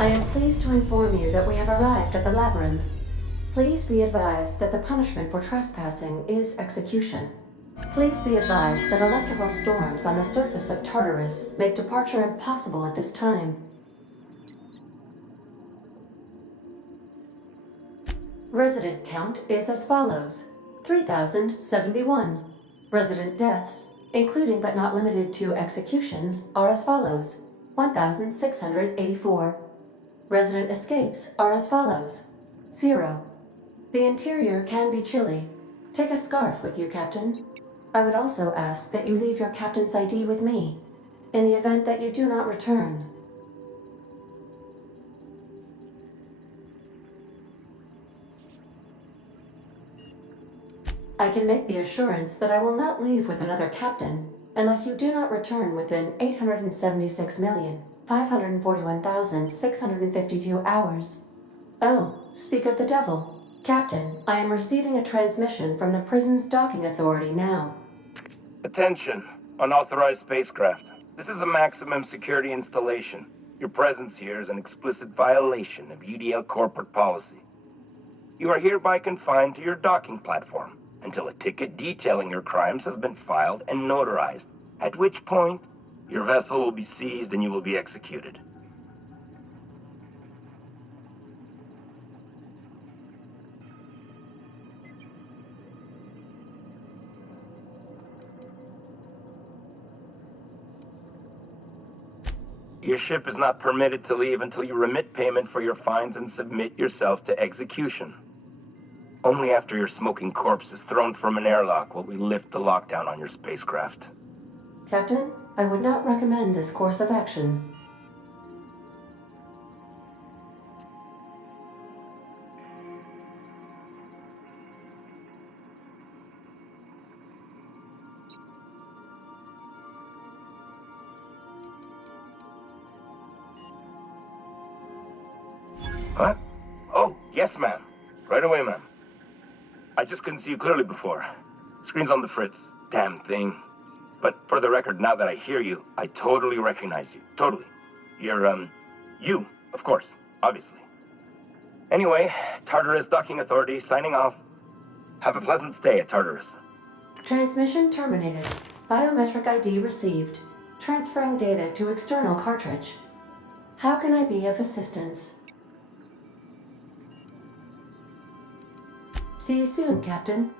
I am pleased to inform you that we have arrived at the labyrinth. Please be advised that the punishment for trespassing is execution. Please be advised that electrical storms on the surface of Tartarus make departure impossible at this time. Resident count is as follows: 3,071. Resident deaths, including but not limited to executions, are as follows: 1,684. Resident escapes are as follows: 0. The interior can be chilly. Take a scarf with you, Captain. I would also ask that you leave your captain's ID with me, in the event that you do not return. I can make the assurance that I will not leave with another captain unless you do not return within 876,541,652 hours. Oh, speak of the devil. Captain, I am receiving a transmission from the prison's docking authority now. Attention, unauthorized spacecraft. This is a maximum security installation. Your presence here is an explicit violation of UDL corporate policy. You are hereby confined to your docking platform until a ticket detailing your crimes has been filed and notarized, at which point your vessel will be seized and you will be executed. Your ship is not permitted to leave until you remit payment for your fines and submit yourself to execution. Only after your smoking corpse is thrown from an airlock will we lift the lockdown on your spacecraft. Captain, I would not recommend this course of action. Huh? Oh, yes, ma'am. Right away, ma'am. I just couldn't see you clearly before. Screen's on the fritz. Damn thing. But for the record, now that I hear you, I totally recognize you. Totally. You're, you, of course. Obviously. Anyway, Tartarus Docking Authority signing off. Have a pleasant stay at Tartarus. Transmission terminated. Biometric ID received. Transferring data to external cartridge. How can I be of assistance? See you soon, Captain.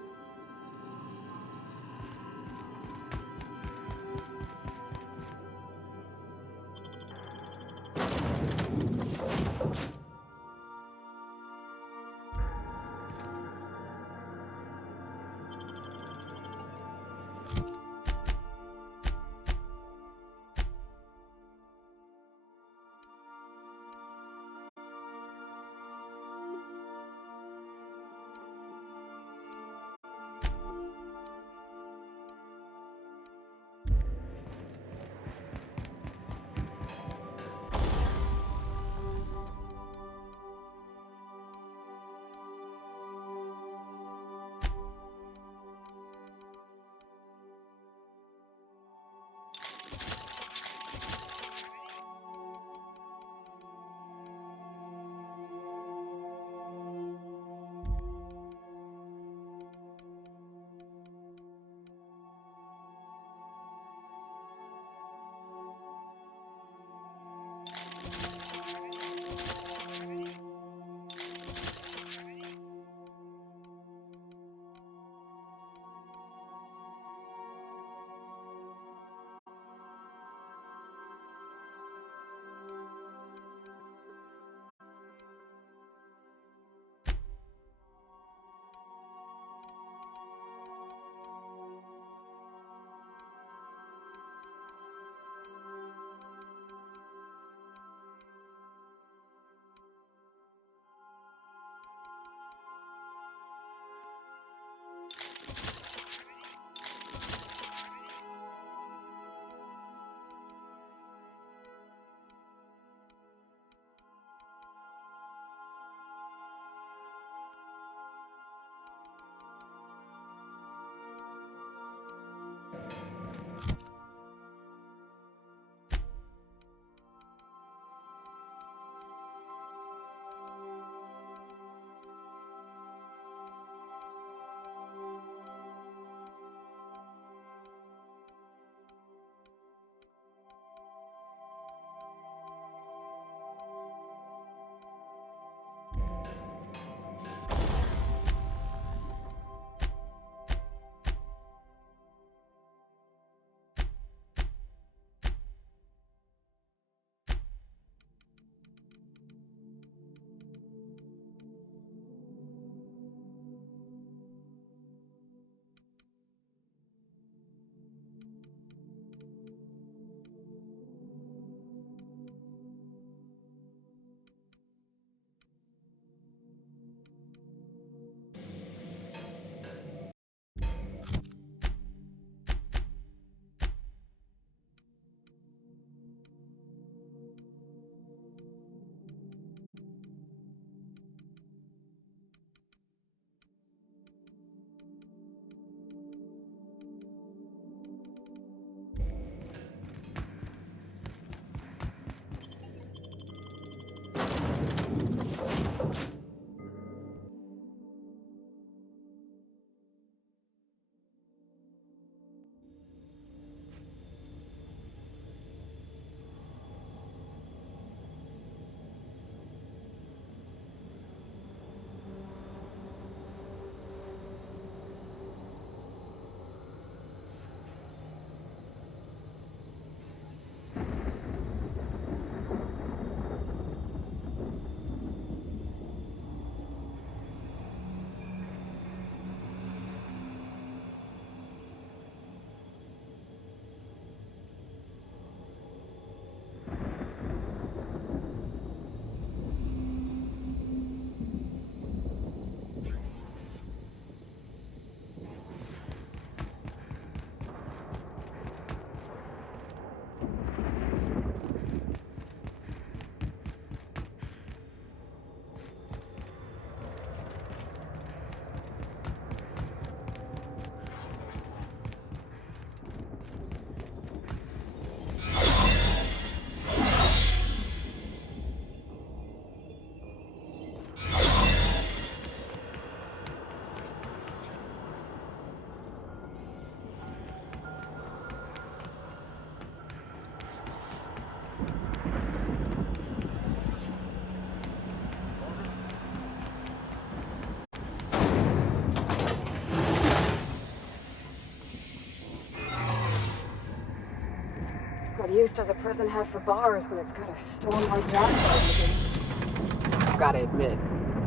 What use does a prison have for bars when it's got a storm like that? I've gotta admit,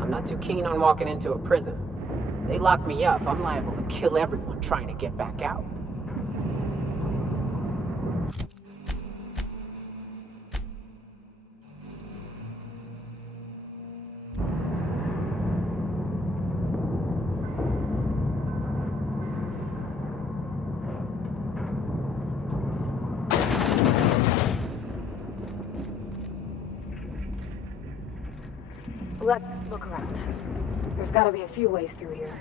I'm not too keen on walking into a prison. They lock me up, I'm liable to kill everyone trying to get back out. Let's look around. There's gotta be a few ways through here.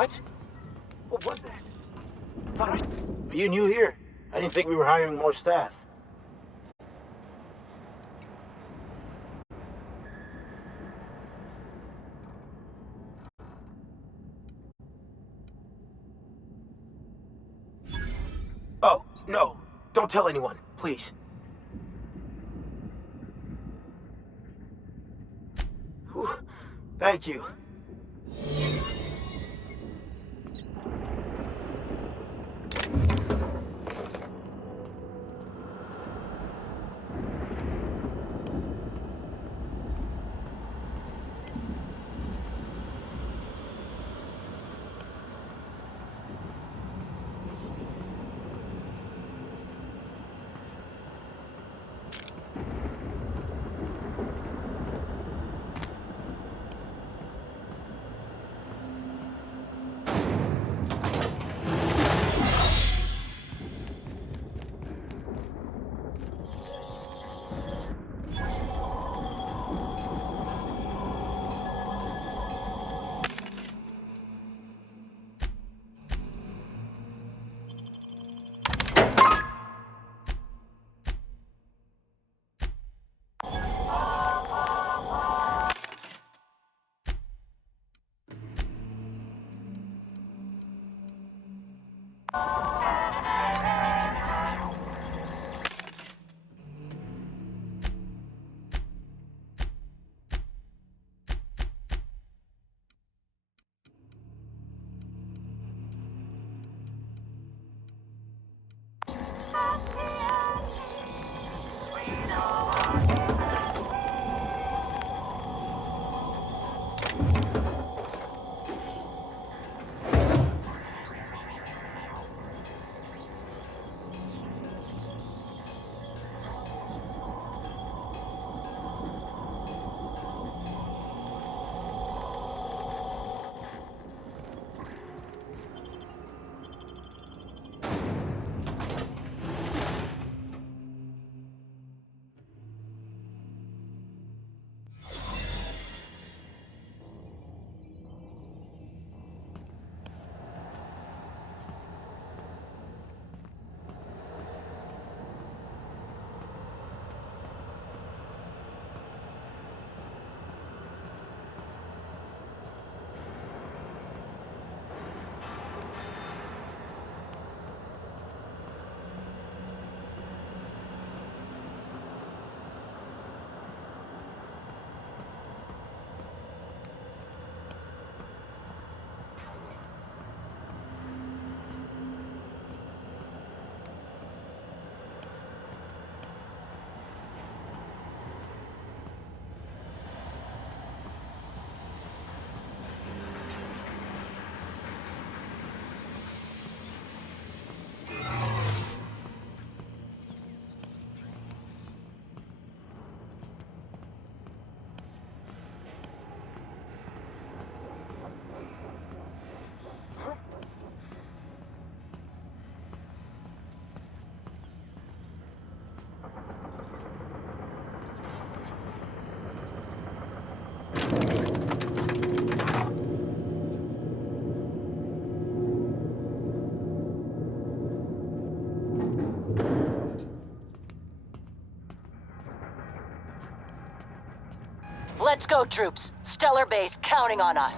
What? What was that? Are you new here? I didn't think we were hiring more staff. Oh, no. Don't tell anyone, please. Whew. Thank you. Let's go, troops. Stellar Base counting on us.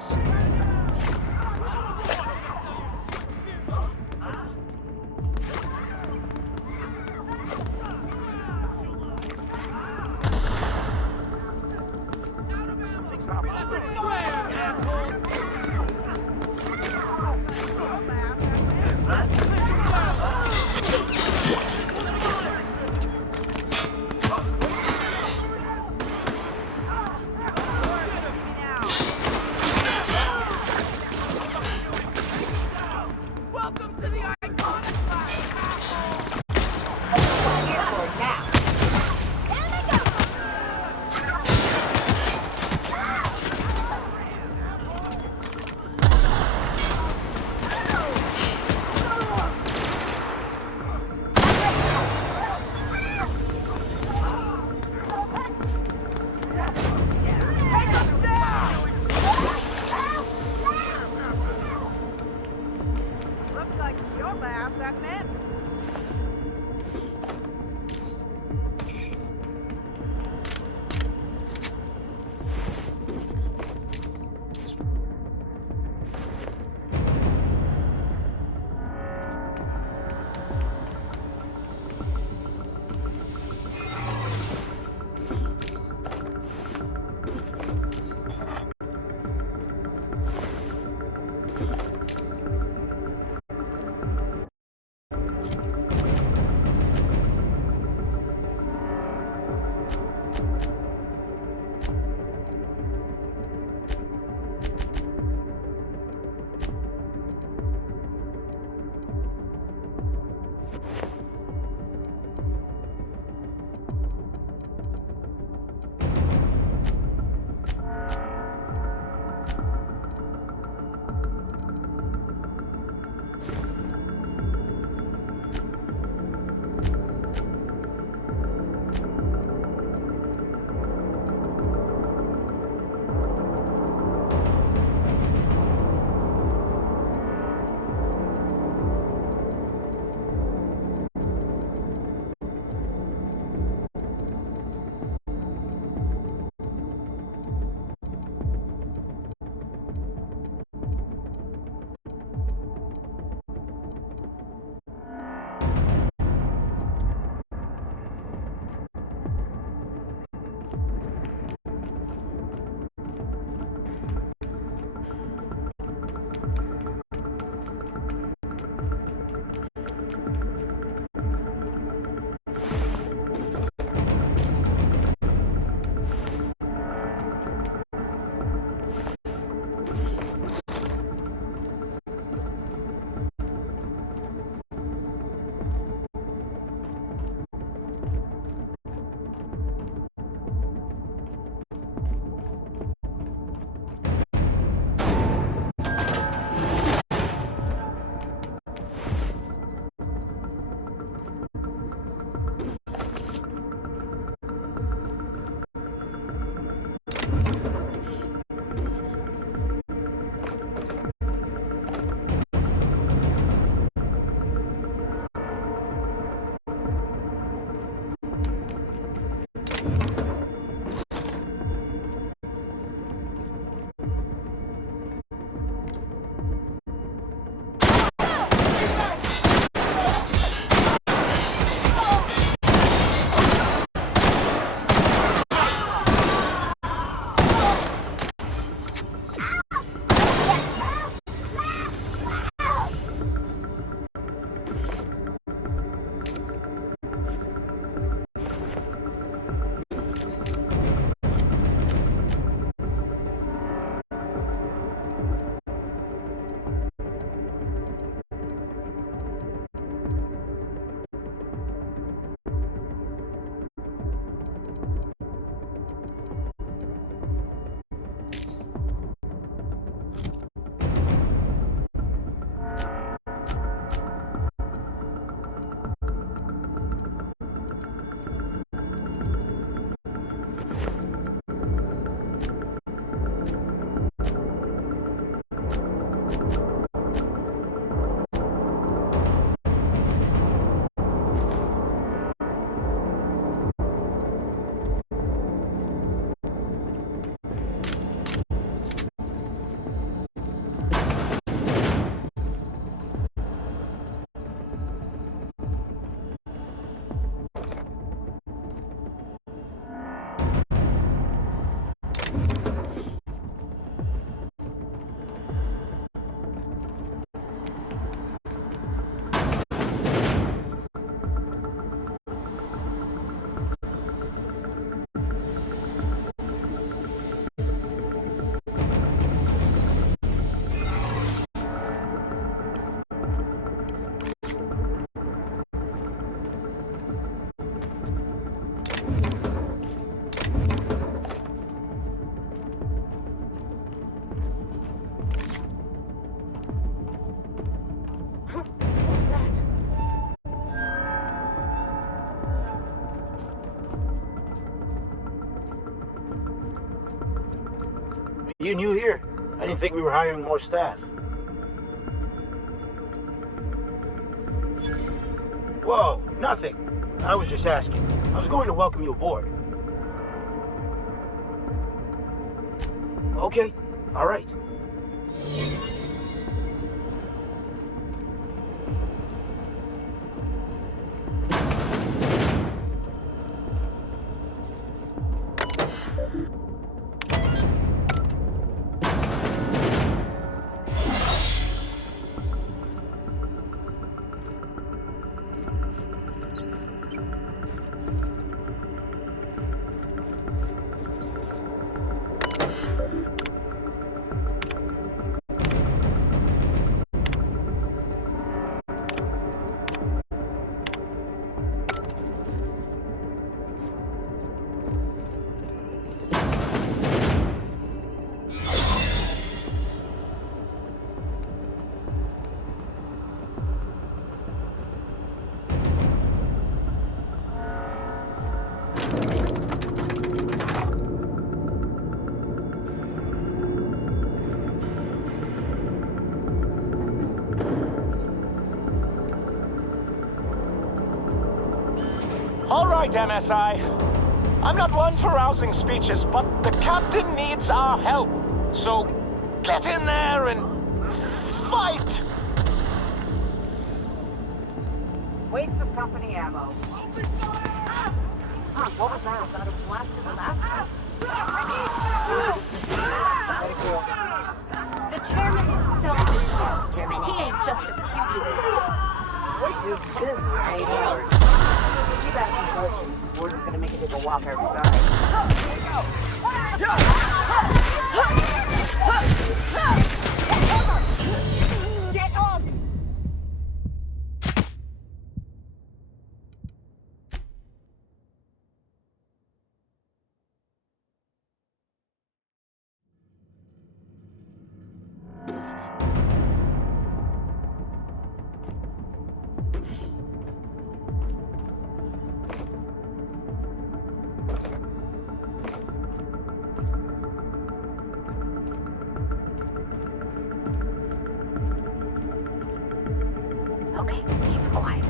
You new here? I didn't think we were hiring more staff. Whoa, nothing. I was just asking. I was going to welcome you aboard. Okay, all right. All right, MSI. I'm not one for rousing speeches, but the captain needs our help. So get in there and fight! Waste of company ammo. Huh, what was that? Got a blast in the last? The chairman himself is exterminated. He ain't just a fugitive. See that conversion. Warden's gonna make it take a walk every side. Get up! Okay, keep quiet.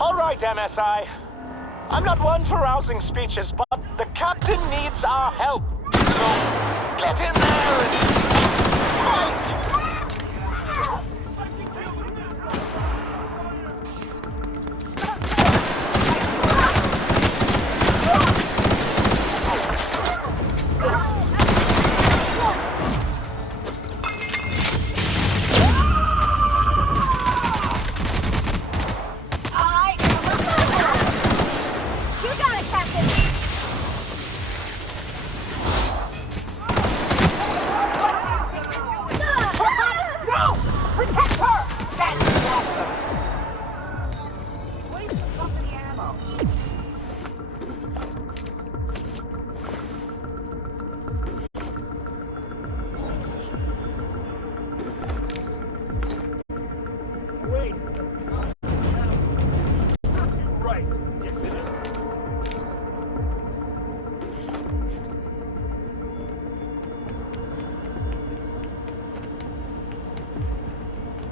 All right, MSI. I'm not one for rousing speeches, but the captain needs our help. So, get in there and fight!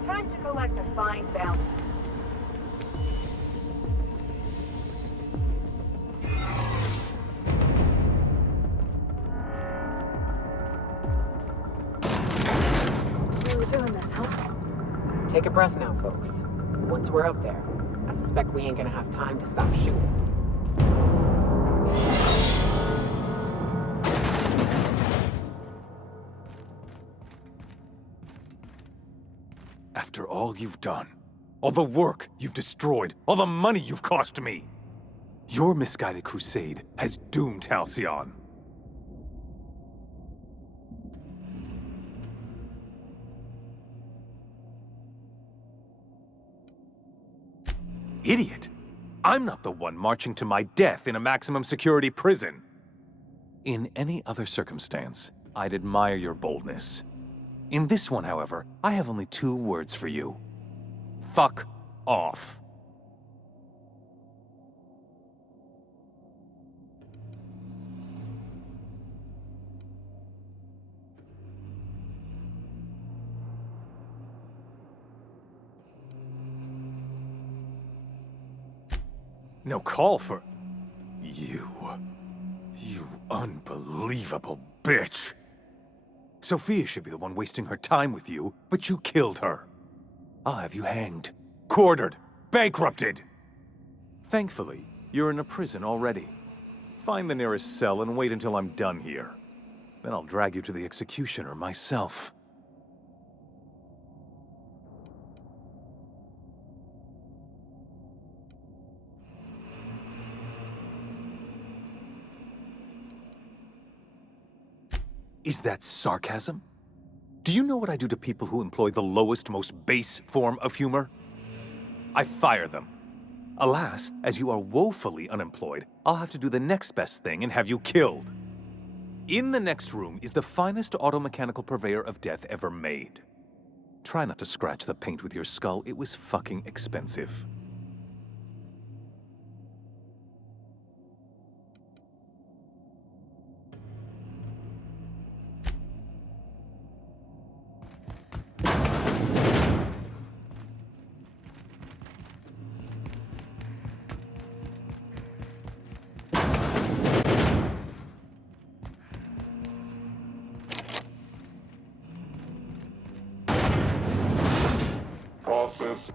Time to collect a fine balance. Really doing this, huh? Take a breath now, folks. Once we're up there, I suspect we ain't gonna have time to stop shooting. After all you've done, all the work you've destroyed, all the money you've cost me, your misguided crusade has doomed Halcyon. Idiot! I'm not the one marching to my death in a maximum security prison. In any other circumstance, I'd admire your boldness. In this one, however, I have only 2 words for you. Fuck off. No call for... You unbelievable bitch. Sophia should be the one wasting her time with you, but you killed her. I'll have you hanged, quartered, bankrupted. Thankfully, you're in a prison already. Find the nearest cell and wait until I'm done here. Then I'll drag you to the executioner myself. Is that sarcasm? Do you know what I do to people who employ the lowest, most base form of humor? I fire them. Alas, as you are woefully unemployed, I'll have to do the next best thing and have you killed. In the next room is the finest automechanical purveyor of death ever made. Try not to scratch the paint with your skull, it was fucking expensive. Process.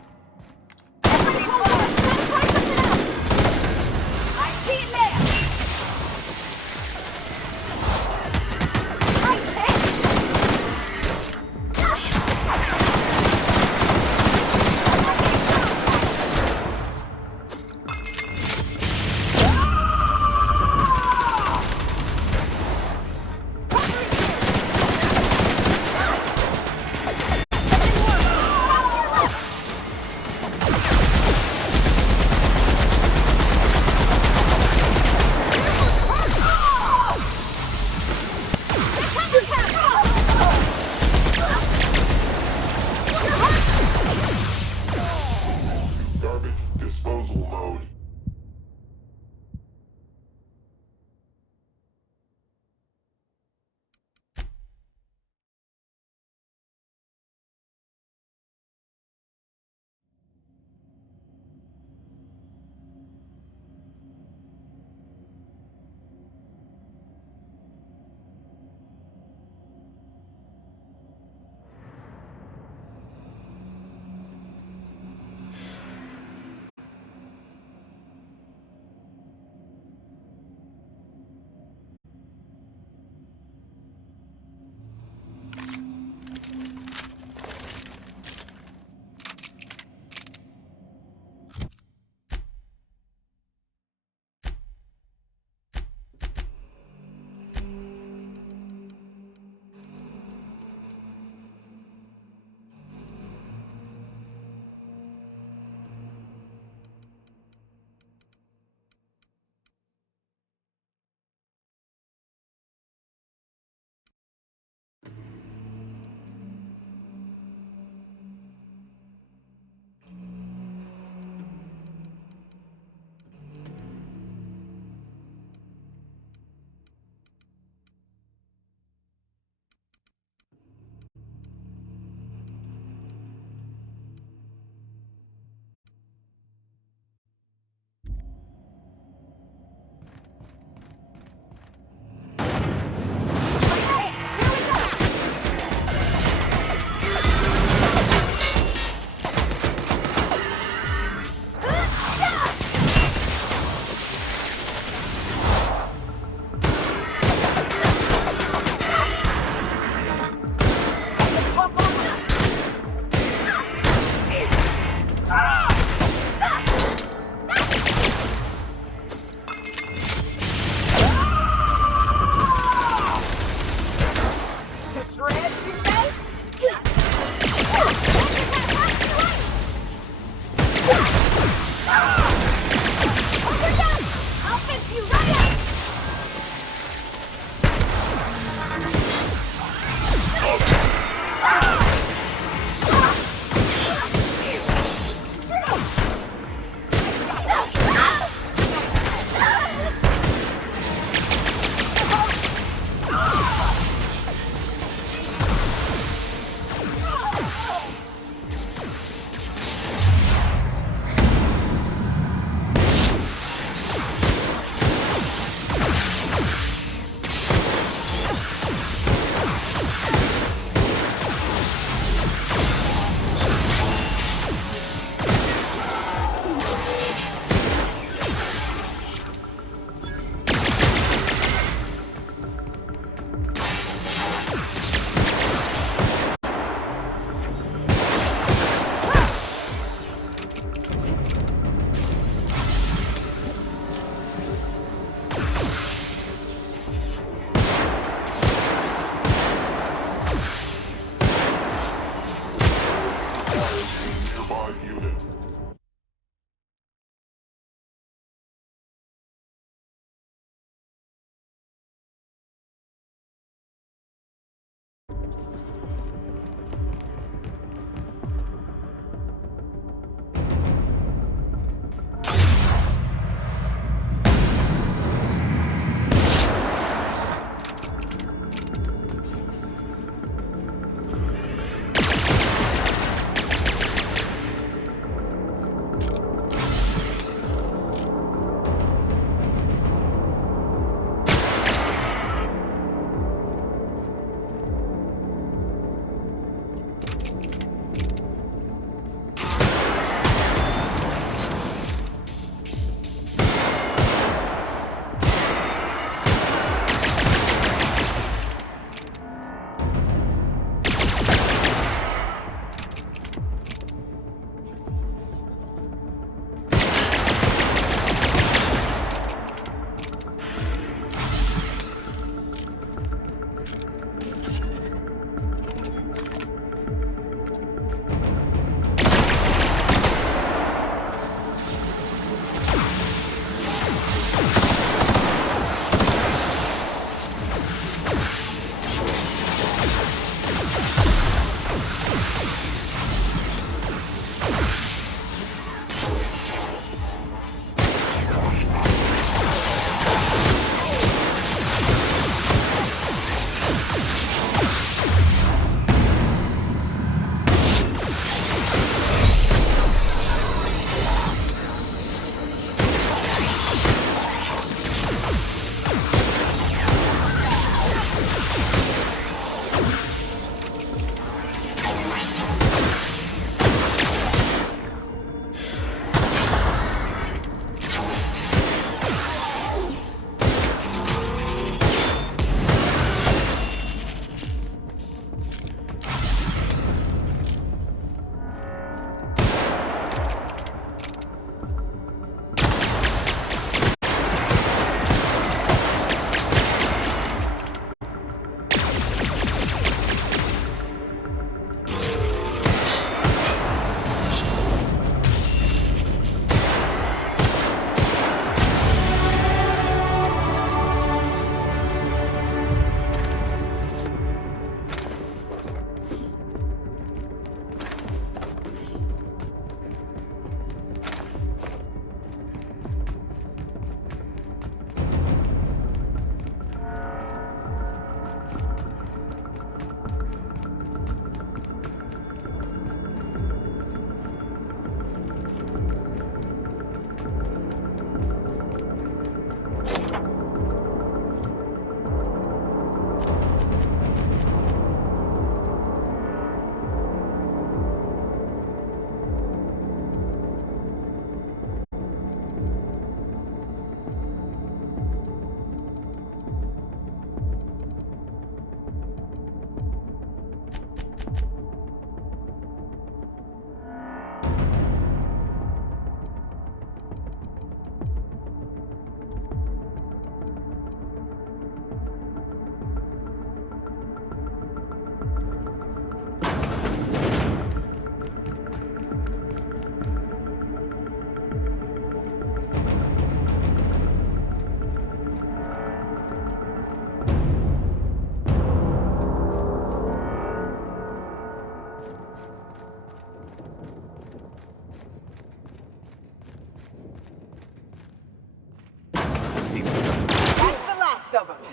of them.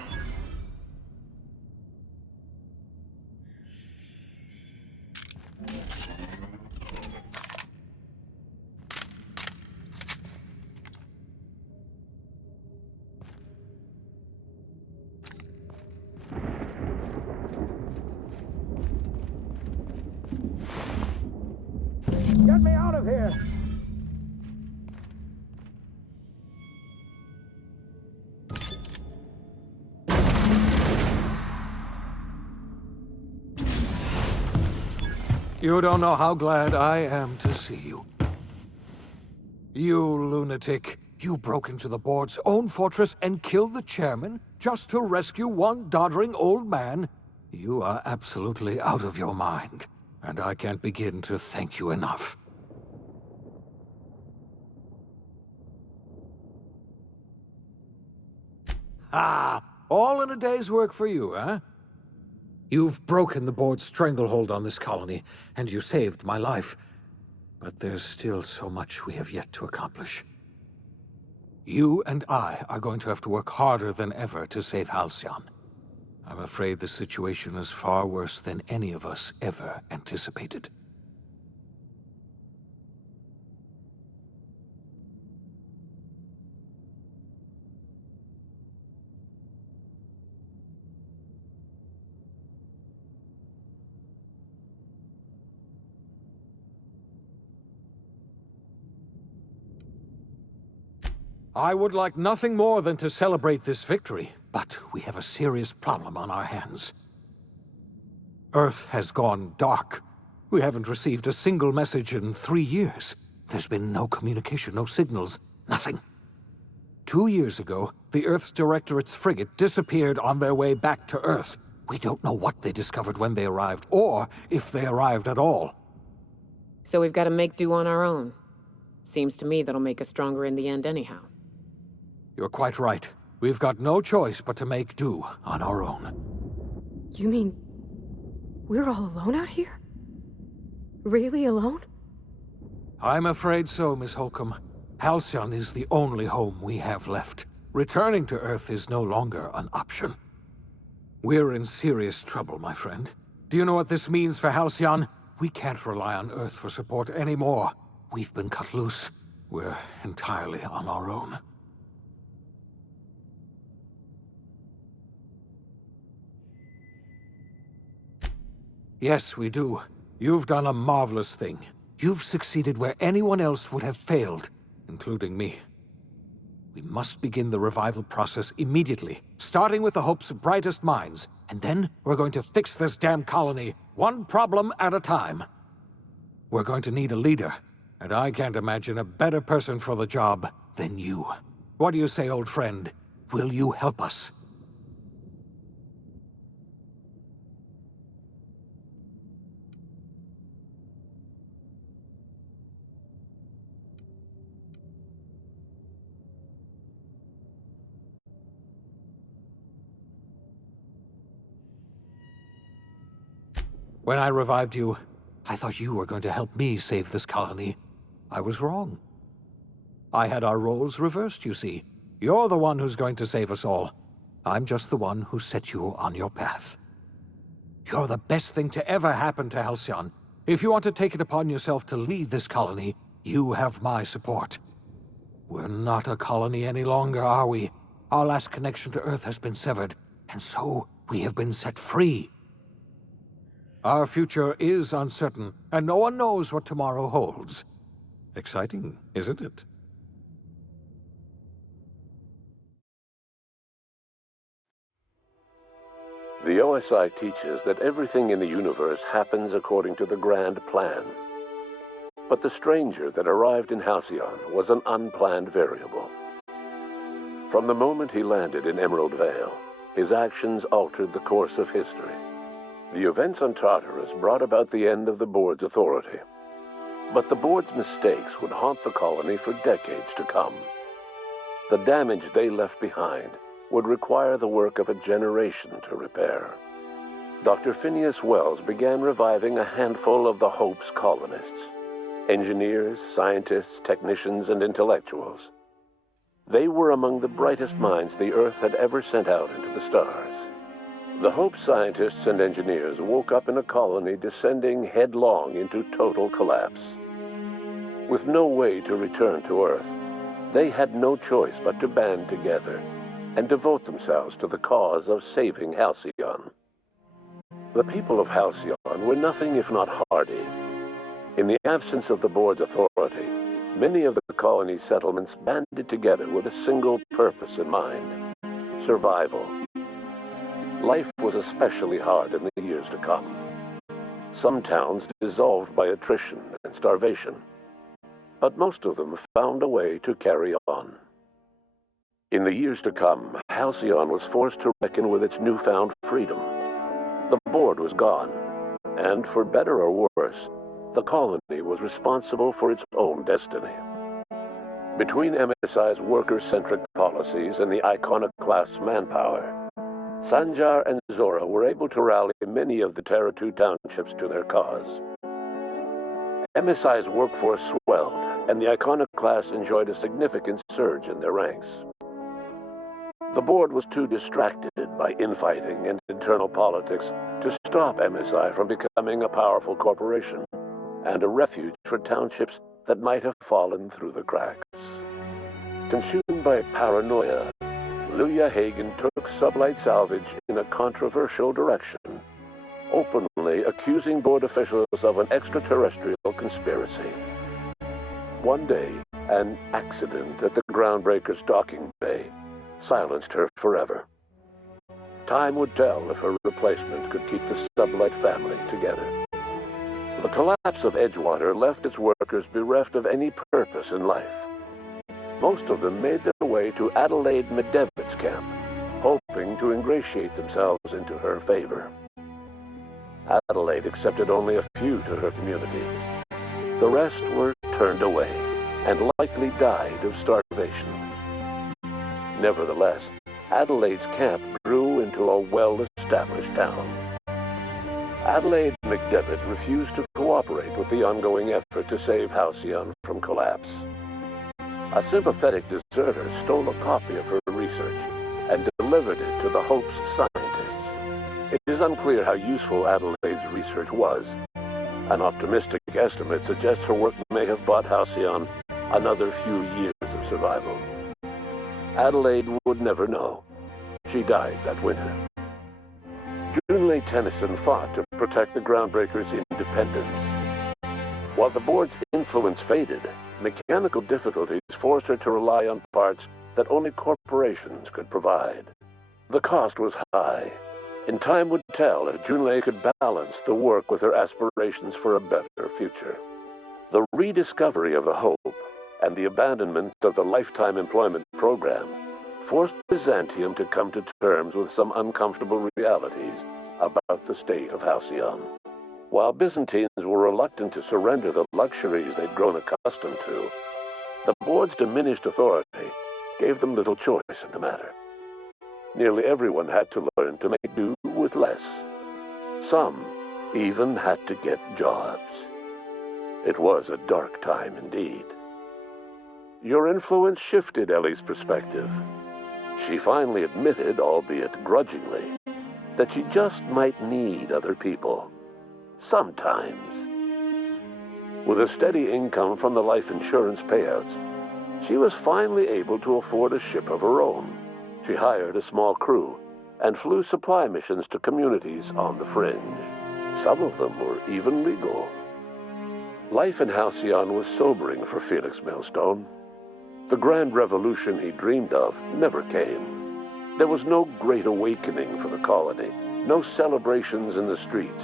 Get me out of here! You don't know how glad I am to see you. You lunatic. You broke into the board's own fortress and killed the chairman just to rescue one doddering old man? You are absolutely out of your mind, and I can't begin to thank you enough. Ah, all in a day's work for you, huh? You've broken the board's stranglehold on this colony, and you saved my life. But there's still so much we have yet to accomplish. You and I are going to have to work harder than ever to save Halcyon. I'm afraid the situation is far worse than any of us ever anticipated. I would like nothing more than to celebrate this victory, but we have a serious problem on our hands. Earth has gone dark. We haven't received a single message in 3 years. There's been no communication, no signals, nothing. 2 years ago, the Earth's Directorate's frigate disappeared on their way back to Earth. We don't know what they discovered when they arrived, or if they arrived at all. So we've got to make do on our own. Seems to me that'll make us stronger in the end anyhow. You're quite right. We've got no choice but to make do on our own. You mean we're all alone out here? Really alone? I'm afraid so, Miss Holcomb. Halcyon is the only home we have left. Returning to Earth is no longer an option. We're in serious trouble, my friend. Do you know what this means for Halcyon? We can't rely on Earth for support anymore. We've been cut loose. We're entirely on our own. Yes, we do. You've done a marvelous thing. You've succeeded where anyone else would have failed, including me. We must begin the revival process immediately, starting with the Hope's brightest minds, and then we're going to fix this damn colony, one problem at a time. We're going to need a leader, and I can't imagine a better person for the job than you. What do you say, old friend? Will you help us? When I revived you, I thought you were going to help me save this colony. I was wrong. I had our roles reversed, you see. You're the one who's going to save us all. I'm just the one who set you on your path. You're the best thing to ever happen to Halcyon. If you want to take it upon yourself to lead this colony, you have my support. We're not a colony any longer, are we? Our last connection to Earth has been severed, and so we have been set free. Our future is uncertain, and no one knows what tomorrow holds. Exciting, isn't it? The OSI teaches that everything in the universe happens according to the grand plan. But the stranger that arrived in Halcyon was an unplanned variable. From the moment he landed in Emerald Vale, his actions altered the course of history. The events on Tartarus brought about the end of the board's authority. But the board's mistakes would haunt the colony for decades to come. The damage they left behind would require the work of a generation to repair. Dr. Phineas Wells began reviving a handful of the Hope's colonists. Engineers, scientists, technicians, and intellectuals. They were among the brightest minds the Earth had ever sent out into the stars. The Hope scientists and engineers woke up in a colony descending headlong into total collapse. With no way to return to Earth, they had no choice but to band together and devote themselves to the cause of saving Halcyon. The people of Halcyon were nothing if not hardy. In the absence of the board's authority, many of the colony settlements banded together with a single purpose in mind: survival. Life was especially hard in the years to come. Some towns dissolved by attrition and starvation, but most of them found a way to carry on. In the years to come, Halcyon was forced to reckon with its newfound freedom. The board was gone, and for better or worse, the colony was responsible for its own destiny. Between MSI's worker-centric policies and the iconoclast manpower, Sanjar and Zora were able to rally many of the Terra 2 townships to their cause. MSI's workforce swelled, and the iconoclasts enjoyed a significant surge in their ranks. The board was too distracted by infighting and internal politics to stop MSI from becoming a powerful corporation and a refuge for townships that might have fallen through the cracks. Consumed by paranoia, Luya Hagen took Sublight Salvage in a controversial direction, openly accusing board officials of an extraterrestrial conspiracy. One day, an accident at the Groundbreaker's docking bay silenced her forever. Time would tell if her replacement could keep the Sublight family together. The collapse of Edgewater left its workers bereft of any purpose in life. Most of them made their way to Adelaide Medevitt's camp, hoping to ingratiate themselves into her favor. Adelaide accepted only a few to her community. The rest were turned away and likely died of starvation. Nevertheless, Adelaide's camp grew into a well-established town. Adelaide McDevitt refused to cooperate with the ongoing effort to save Halcyon from collapse. A sympathetic deserter stole a copy of her research and delivered it to the Hope's scientists. It is unclear how useful Adelaide's research was. An optimistic estimate suggests her work may have bought Halcyon another few years of survival. Adelaide would never know. She died that winter. Junlei Tennyson fought to protect the Groundbreaker's independence. While the board's influence faded, mechanical difficulties forced her to rely on parts that only corporations could provide. The cost was high, and time would tell if Junlei could balance the work with her aspirations for a better future. The rediscovery of the Hope and the abandonment of the Lifetime Employment Program forced Byzantium to come to terms with some uncomfortable realities about the state of Halcyon. While Byzantines were reluctant to surrender the luxuries they'd grown accustomed to, the board's diminished authority gave them little choice in the matter. Nearly everyone had to learn to make do with less. Some even had to get jobs. It was a dark time indeed. Your influence shifted Ellie's perspective. She finally admitted, albeit grudgingly, that she just might need other people. Sometimes. With a steady income from the life insurance payouts, she was finally able to afford a ship of her own. She hired a small crew and flew supply missions to communities on the fringe. Some of them were even legal. Life in Halcyon was sobering for Felix Millstone. The grand revolution he dreamed of never came. There was no great awakening for the colony, no celebrations in the streets.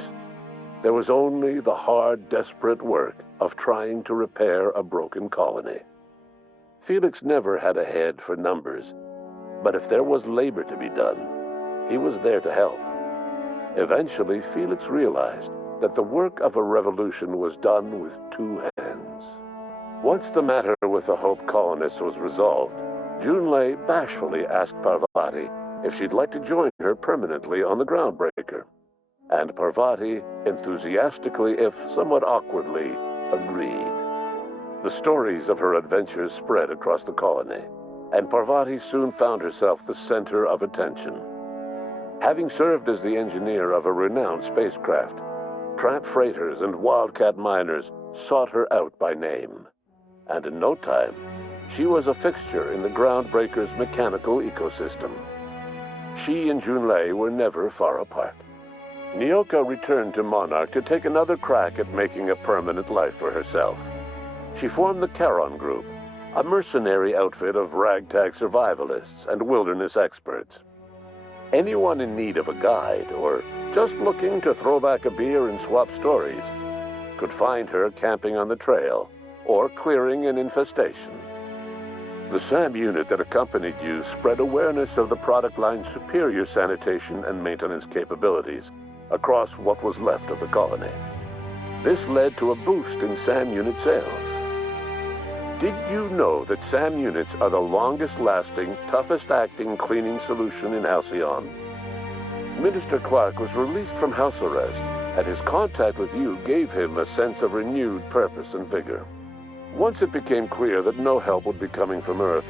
There was only the hard, desperate work of trying to repair a broken colony. Felix never had a head for numbers, but if there was labor to be done, he was there to help. Eventually, Felix realized that the work of a revolution was done with two hands. Once the matter with the Hope colonists was resolved, Junlei bashfully asked Parvati if she'd like to join her permanently on the Groundbreaker. And Parvati enthusiastically, if somewhat awkwardly, agreed. The stories of her adventures spread across the colony, and Parvati soon found herself the center of attention. Having served as the engineer of a renowned spacecraft, tramp freighters and wildcat miners sought her out by name. And in no time, she was a fixture in the groundbreaker's mechanical ecosystem. She and Junlei were never far apart. Nyoka returned to Monarch to take another crack at making a permanent life for herself. She formed the Charon Group, a mercenary outfit of ragtag survivalists and wilderness experts. Anyone in need of a guide or just looking to throw back a beer and swap stories could find her camping on the trail or clearing an infestation. The SAM unit that accompanied you spread awareness of the product line's superior sanitation and maintenance capabilities across what was left of the colony. This led to a boost in SAM unit sales. Did you know that SAM units are the longest-lasting, toughest-acting cleaning solution in Halcyon? Minister Clark was released from house arrest, and his contact with you gave him a sense of renewed purpose and vigor. Once it became clear that no help would be coming from Earth,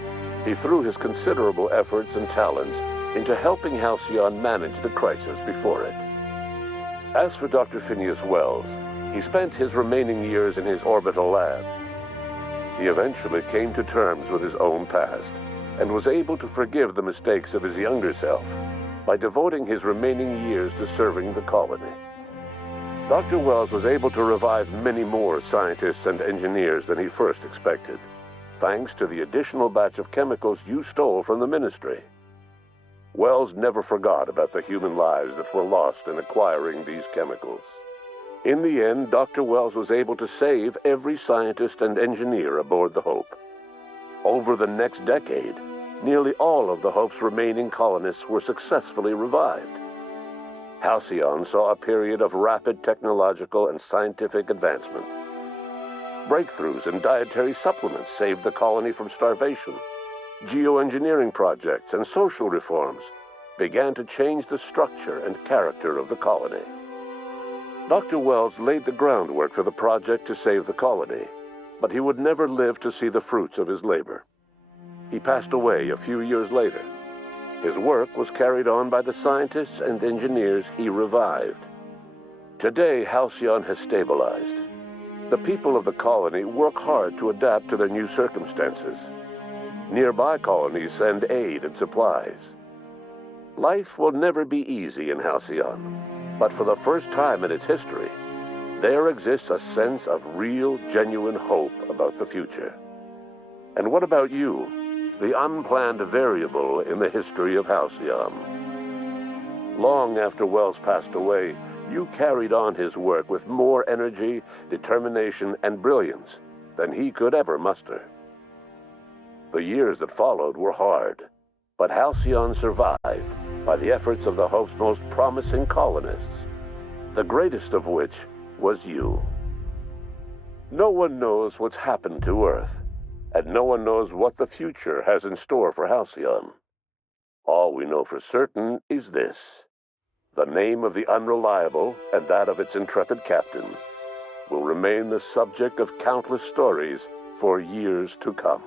he threw his considerable efforts and talents into helping Halcyon manage the crisis before it. As for Dr. Phineas Wells, he spent his remaining years in his orbital lab. He eventually came to terms with his own past and was able to forgive the mistakes of his younger self by devoting his remaining years to serving the colony. Dr. Wells was able to revive many more scientists and engineers than he first expected, thanks to the additional batch of chemicals you stole from the Ministry. Wells never forgot about the human lives that were lost in acquiring these chemicals. In the end, Dr. Wells was able to save every scientist and engineer aboard the Hope. Over the next decade, nearly all of the Hope's remaining colonists were successfully revived. Halcyon saw a period of rapid technological and scientific advancement. Breakthroughs in dietary supplements saved the colony from starvation. Geoengineering projects and social reforms began to change the structure and character of the colony. Dr. Wells laid the groundwork for the project to save the colony, but he would never live to see the fruits of his labor. He passed away a few years later. His work was carried on by the scientists and engineers he revived. Today, Halcyon has stabilized. The people of the colony work hard to adapt to their new circumstances. Nearby colonies send aid and supplies. Life will never be easy in Halcyon, but for the first time in its history, there exists a sense of real, genuine hope about the future. And what about you, the unplanned variable in the history of Halcyon? Long after Wells passed away, you carried on his work with more energy, determination, and brilliance than he could ever muster. The years that followed were hard, but Halcyon survived by the efforts of the Hope's most promising colonists, the greatest of which was you. No one knows what's happened to Earth, and no one knows what the future has in store for Halcyon. All we know for certain is this: the name of the Unreliable and that of its intrepid captain will remain the subject of countless stories for years to come.